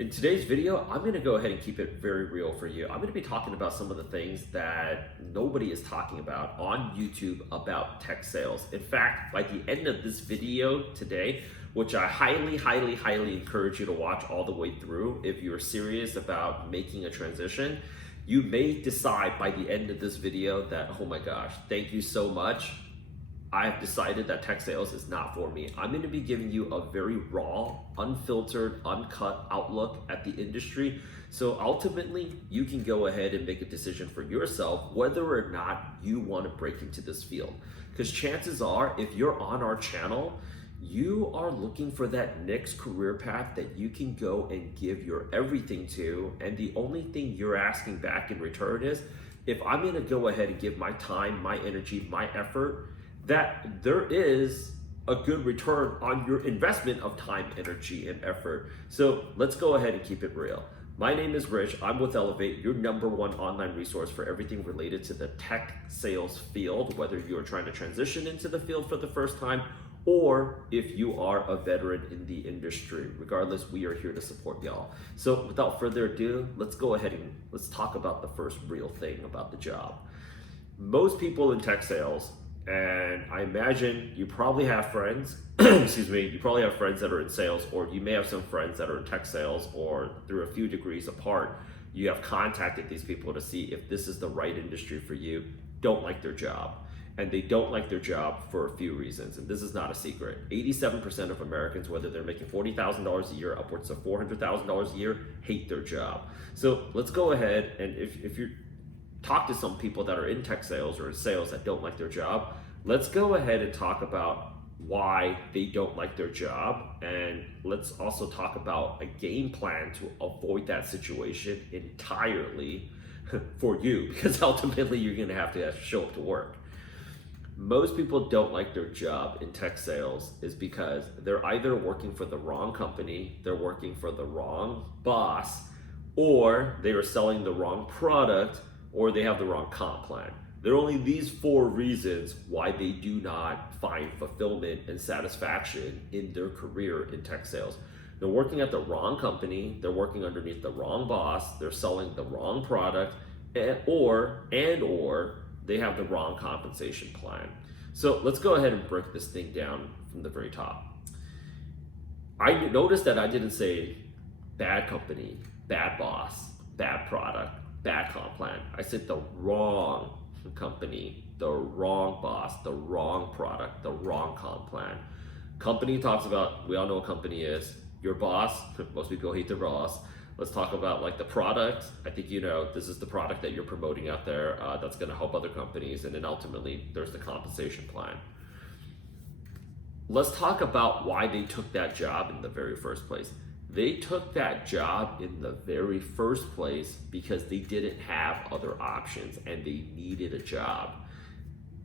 In today's video, I'm going to go ahead and keep it very real for you. I'm going to be talking about some of the things that nobody is talking about on YouTube about tech sales. In fact, by the end of this video today, which I highly encourage you to watch all the way through if you're serious about making a transition, you may decide by the end of this video that, oh my gosh, thank you so much. I've decided that tech sales is not for me. I'm going to be giving you a very raw, unfiltered, uncut outlook at the industry. So ultimately, you can go ahead and make a decision for yourself whether or not you want to break into this field. Because chances are, if you're on our channel, you are looking for that next career path that you can go and give your everything to. And the only thing you're asking back in return is, if I'm going to go ahead and give my time, my energy, my effort, that there is a good return on your investment of time, energy, and effort. So let's go ahead and keep it real. My name is Rich. I'm with Elevate, your #1 online resource for everything related to the tech sales field, whether you're trying to transition into the field for the first time or if you are a veteran in the industry. Regardless, we are here to support y'all. So without further ado, let's go ahead and let's talk about the first real thing about the job. Most people in tech sales, and I imagine you probably have friends, you probably have friends that are in sales, or you may have some friends that are in tech sales, or through a few degrees apart, you have contacted these people to see if this is the right industry for you, don't like their job. And they don't like their job for a few reasons, and this is not a secret. 87% of Americans, whether they're making $40,000 a year, upwards of $400,000 a year, hate their job. So let's go ahead, and if you talk to some people that are in tech sales or in sales that don't like their job, let's go ahead and talk about why they don't like their job, and let's also talk about a game plan to avoid that situation entirely for you, because ultimately you're going to have to show up to work. Most people don't like their job in tech sales is because they're either working for the wrong company, they're working for the wrong boss, or they are selling the wrong product, or they have the wrong comp plan. There are only these 4 reasons why they do not find fulfillment and satisfaction in their career in tech sales. They're working at the wrong company, they're working underneath the wrong boss, they're selling the wrong product, or they have the wrong compensation plan. So let's go ahead and break this thing down from the very top. I noticed that I didn't say bad company, bad boss, bad product, bad comp plan. I said the wrong company, the wrong boss, the wrong product, the wrong comp plan. Company talks about, we all know what company is. Your boss, most people hate their boss. Let's talk about like the product. I think you know this is the product that you're promoting out there that's going to help other companies, and then ultimately there's the compensation plan. Let's talk about why they took that job in the very first place. They took that job in the very first place because they didn't have other options and they needed a job.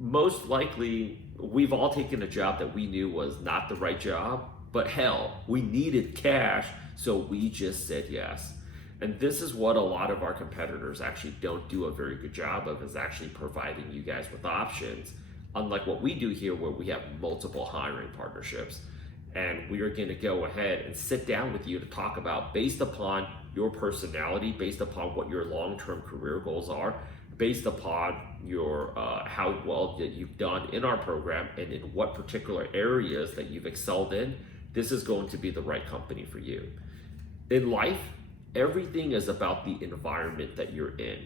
Most likely, we've all taken a job that we knew was not the right job, but hell, we needed cash, so we just said yes. And this is what a lot of our competitors actually don't do a very good job of, is actually providing you guys with options. Unlike what we do here, where we have multiple hiring partnerships. And we are going to go ahead and sit down with you to talk about, based upon your personality, based upon what your long-term career goals are, based upon your how well that you've done in our program and in what particular areas that you've excelled in, this is going to be the right company for you. In life, everything is about the environment that you're in.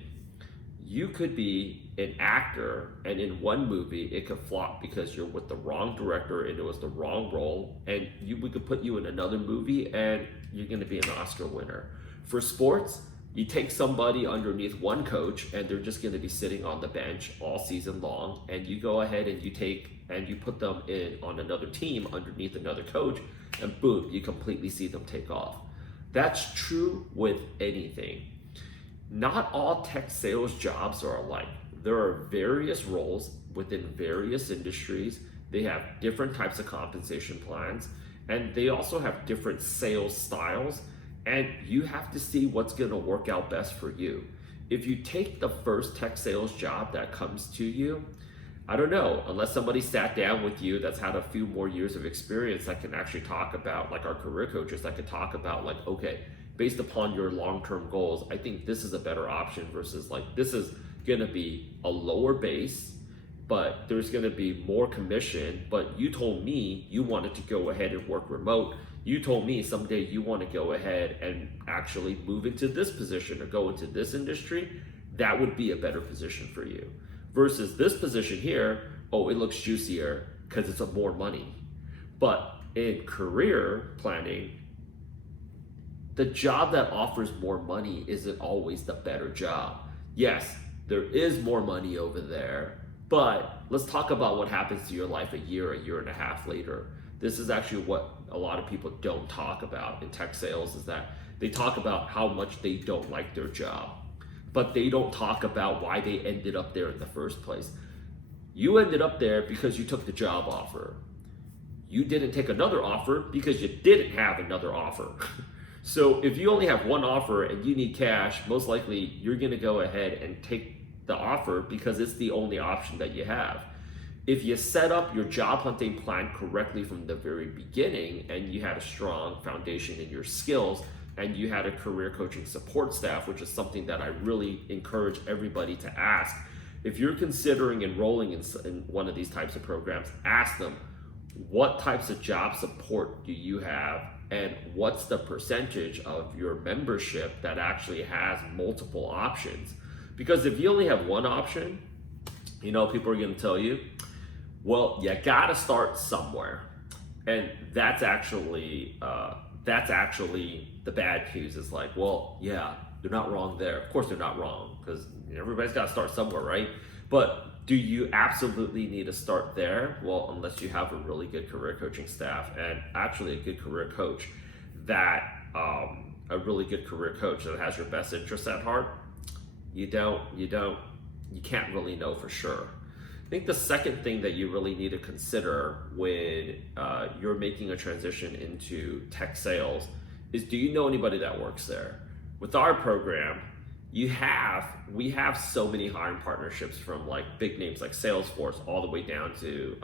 You could be an actor, and in one movie it could flop because you're with the wrong director and it was the wrong role, and we could put you in another movie and you're going to be an Oscar winner. For sports, you take somebody underneath one coach and they're just going to be sitting on the bench all season long, and you go ahead and you put them in on another team underneath another coach, and boom, you completely see them take off. That's true with anything. Not all tech sales jobs are alike. There are various roles within various industries. They have different types of compensation plans, and they also have different sales styles, and you have to see what's going to work out best for you. If you take the first tech sales job that comes to you, I don't know, unless somebody sat down with you that's had a few more years of experience that can actually talk about, like our career coaches that could talk about, like, okay, based upon your long-term goals, I think this is a better option versus like this is gonna be a lower base, but there's gonna be more commission. But you told me you wanted to go ahead and work remote. You told me someday you want to go ahead and actually move into this position or go into this industry. That would be a better position for you. Versus this position here, oh, it looks juicier because it's more money. But in career planning, the job that offers more money isn't always the better job. Yes, there is more money over there, but let's talk about what happens to your life a year and a half later. This is actually what a lot of people don't talk about in tech sales, is that they talk about how much they don't like their job, but they don't talk about why they ended up there in the first place. You ended up there because you took the job offer. You didn't take another offer because you didn't have another offer. So if you only have one offer and you need cash, most likely you're gonna go ahead and take the offer because it's the only option that you have. If you set up your job hunting plan correctly from the very beginning and you had a strong foundation in your skills and you had a career coaching support staff, which is something that I really encourage everybody to ask. If you're considering enrolling in one of these types of programs, ask them, what types of job support do you have and what's the percentage of your membership that actually has multiple options? Because if you only have one option, people are gonna tell you, well, you gotta start somewhere. And that's actually the bad news. Is like, well, yeah, they're not wrong there. Of course they're not wrong, because everybody's gotta start somewhere, right? But do you absolutely need to start there? Well, unless you have a really good career coaching staff and actually a good career coach that, a really good career coach that has your best interests at heart, you can't really know for sure. I think the second thing that you really need to consider when you're making a transition into tech sales is, do you know anybody that works there? With our program, we have so many hiring partnerships from like big names like Salesforce all the way down to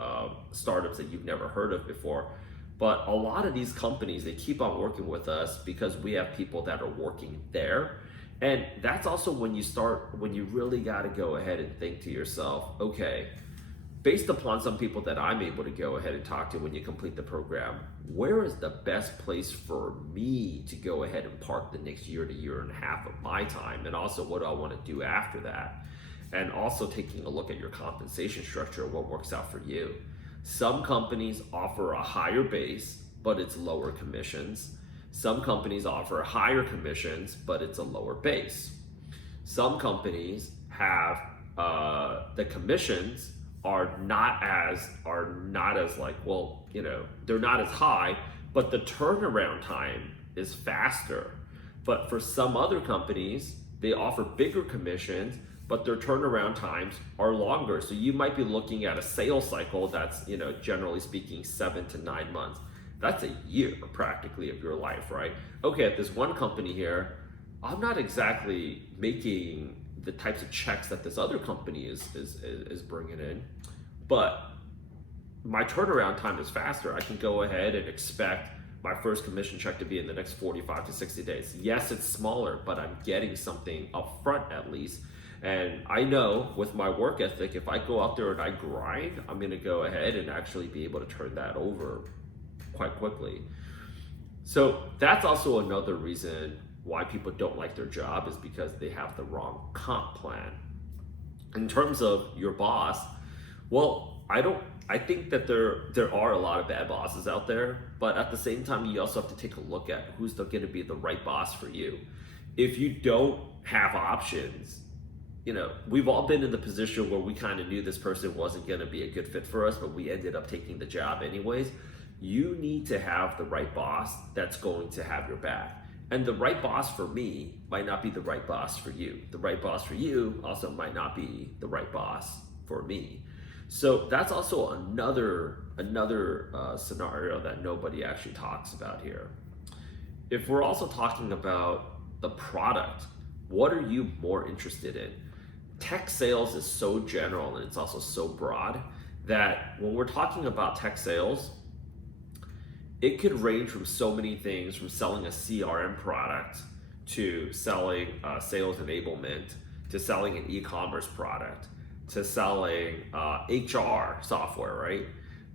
startups that you've never heard of before. But a lot of these companies, they keep on working with us because we have people that are working there. And that's also when you really got to go ahead and think to yourself, okay, based upon some people that I'm able to go ahead and talk to when you complete the program, where is the best place for me to go ahead and park the next year to year and a half of my time? And also, what do I want to do after that? And also taking a look at your compensation structure, what works out for you. Some companies offer a higher base, but it's lower commissions. Some companies offer higher commissions, but it's a lower base. Some companies have the commissions are not as like, well, they're not as high, but the turnaround time is faster. But for some other companies, they offer bigger commissions, but their turnaround times are longer. So you might be looking at a sales cycle that's, generally speaking, 7 to 9 months. That's a year practically of your life, right? Okay, at this one company here, I'm not exactly making the types of checks that this other company is bringing in, but my turnaround time is faster. I can go ahead and expect my first commission check to be in the next 45 to 60 days. Yes, it's smaller, but I'm getting something up front at least. And I know with my work ethic, if I go out there and I grind, I'm gonna go ahead and actually be able to turn that over quite quickly. So that's also another reason why people don't like their job, is because they have the wrong comp plan. In terms of your boss, well, I think that there are a lot of bad bosses out there, but at the same time, you also have to take a look at who's going to be the right boss for you. If you don't have options, we've all been in the position where we kind of knew this person wasn't going to be a good fit for us, but we ended up taking the job anyways. You need to have the right boss that's going to have your back. And the right boss for me might not be the right boss for you. The right boss for you also might not be the right boss for me. So that's also another scenario that nobody actually talks about here. If we're also talking about the product, what are you more interested in? Tech sales is so general and it's also so broad that when we're talking about tech sales, it could range from so many things, from selling a CRM product to selling sales enablement, to selling an e-commerce product, to selling HR software, right?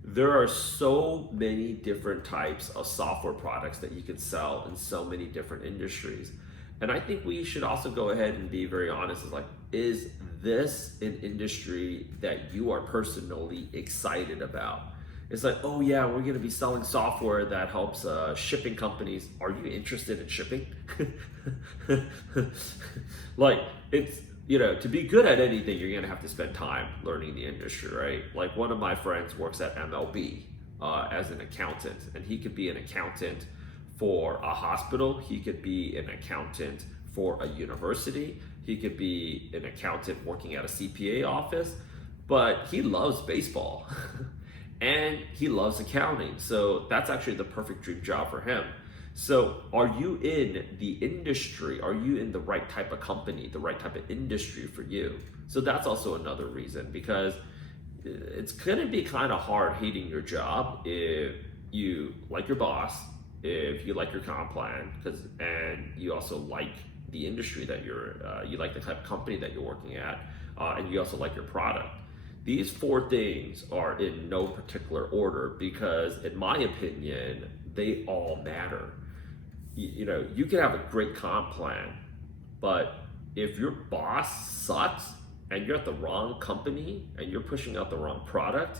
There are so many different types of software products that you can sell in so many different industries. And I think we should also go ahead and be very honest, is this an industry that you are personally excited about? It's like, oh yeah, we're gonna be selling software that helps shipping companies. Are you interested in shipping? Like, it's, to be good at anything, you're gonna have to spend time learning the industry, right? Like, one of my friends works at MLB as an accountant, and he could be an accountant for a hospital, he could be an accountant for a university, he could be an accountant working at a CPA office, but he loves baseball and he loves accounting. So that's actually the perfect dream job for him. So are you in the industry? Are you in the right type of company, the right type of industry for you? So that's also another reason, because it's gonna be kind of hard hating your job if you like your boss, if you like your comp plan, and you also like the industry that you like the type of company that you're working at, and you also like your product. These four things are in no particular order because, in my opinion, they all matter. You can have a great comp plan, but if your boss sucks and you're at the wrong company and you're pushing out the wrong product,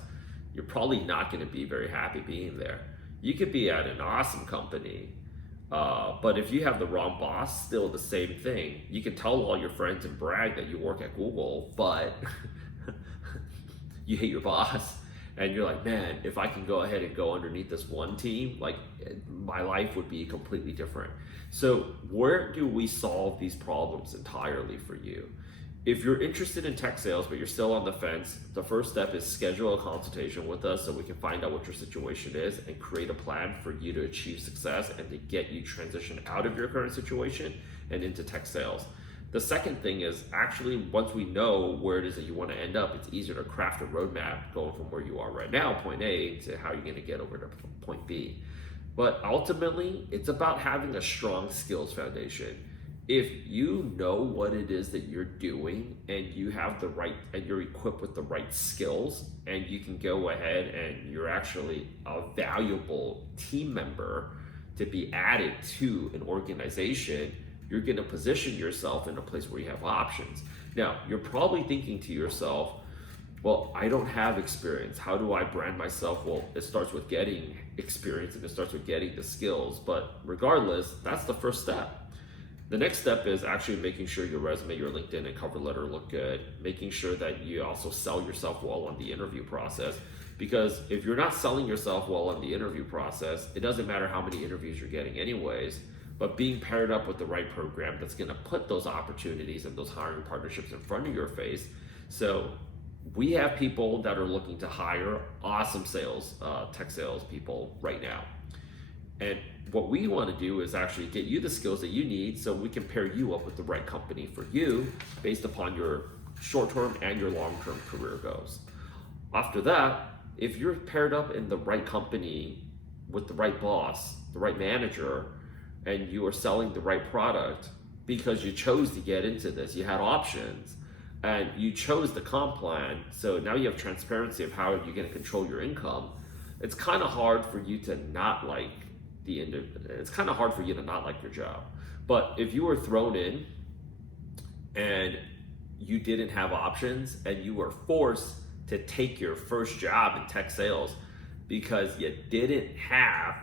you're probably not going to be very happy being there. You could be at an awesome company, but if you have the wrong boss, still the same thing. You can tell all your friends and brag that you work at Google, but you hate your boss. And you're like, man, if I can go ahead and go underneath this one team, like, my life would be completely different. So where do we solve these problems entirely for you? If you're interested in tech sales, but you're still on the fence, the first step is schedule a consultation with us so we can find out what your situation is and create a plan for you to achieve success and to get you transitioned out of your current situation and into tech sales. The second thing is, actually, once we know where it is that you want to end up, it's easier to craft a roadmap going from where you are right now, point A, to how you're going to get over to point B. But ultimately, it's about having a strong skills foundation. If you know what it is that you're doing and you have the right, and you're equipped with the right skills, and you can go ahead and you're actually a valuable team member to be added to an organization, you're going to position yourself in a place where you have options. Now, you're probably thinking to yourself, well, I don't have experience. How do I brand myself? Well, it starts with getting experience and it starts with getting the skills. But regardless, that's the first step. The next step is actually making sure your resume, your LinkedIn, and cover letter look good, making sure that you also sell yourself well on the interview process. Because if you're not selling yourself well on the interview process, it doesn't matter how many interviews you're getting anyways. But being paired up with the right program that's going to put those opportunities and those hiring partnerships in front of your face. So we have people that are looking to hire awesome sales, tech sales people right now. And what we want to do is actually get you the skills that you need so we can pair you up with the right company for you based upon your short-term and your long-term career goals. After that, if you're paired up in the right company with the right boss, the right manager, and you are selling the right product because you chose to get into this, you had options, and you chose the comp plan, so now you have transparency of how you're going to control your income, it's kind of hard for you to not like it's kind of hard for you to not like your job. But if you were thrown in and you didn't have options and you were forced to take your first job in tech sales because you didn't have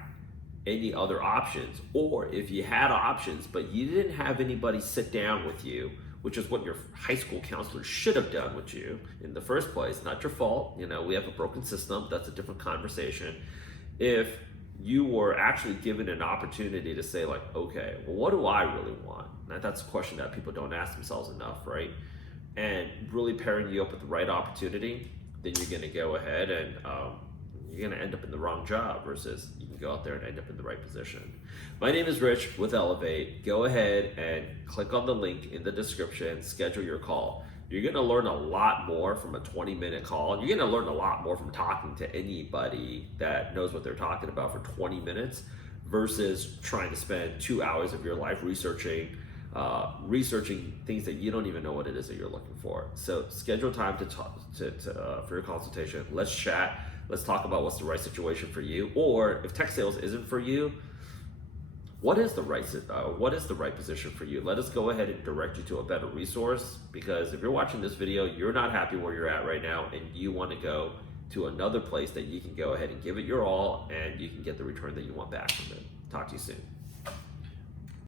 any other options, or if you had options but you didn't have anybody sit down with you, which is what your high school counselor should have done with you in the first place, not your fault, we have a broken system, that's a different conversation. If you were actually given an opportunity to say, like, okay, well, what do I really want? Now, that's a question that people don't ask themselves enough, right? And really pairing you up with the right opportunity, then you're going to go ahead and you're going to end up in the wrong job versus you can go out there and end up in the right position. My name is Rich with Elevate. Go ahead and click on the link in the description, schedule your call. You're going to learn a lot more from a 20-minute call. You're going to learn a lot more from talking to anybody that knows what they're talking about for 20 minutes versus trying to spend 2 hours of your life researching things that you don't even know what it is that you're looking for. So schedule time to talk for your consultation. Let's chat. Let's talk about what's the right situation for you. Or if tech sales isn't for you, what is the right position for you? Let us go ahead and direct you to a better resource, because if you're watching this video, you're not happy where you're at right now and you want to go to another place that you can go ahead and give it your all and you can get the return that you want back from it. Talk to you soon.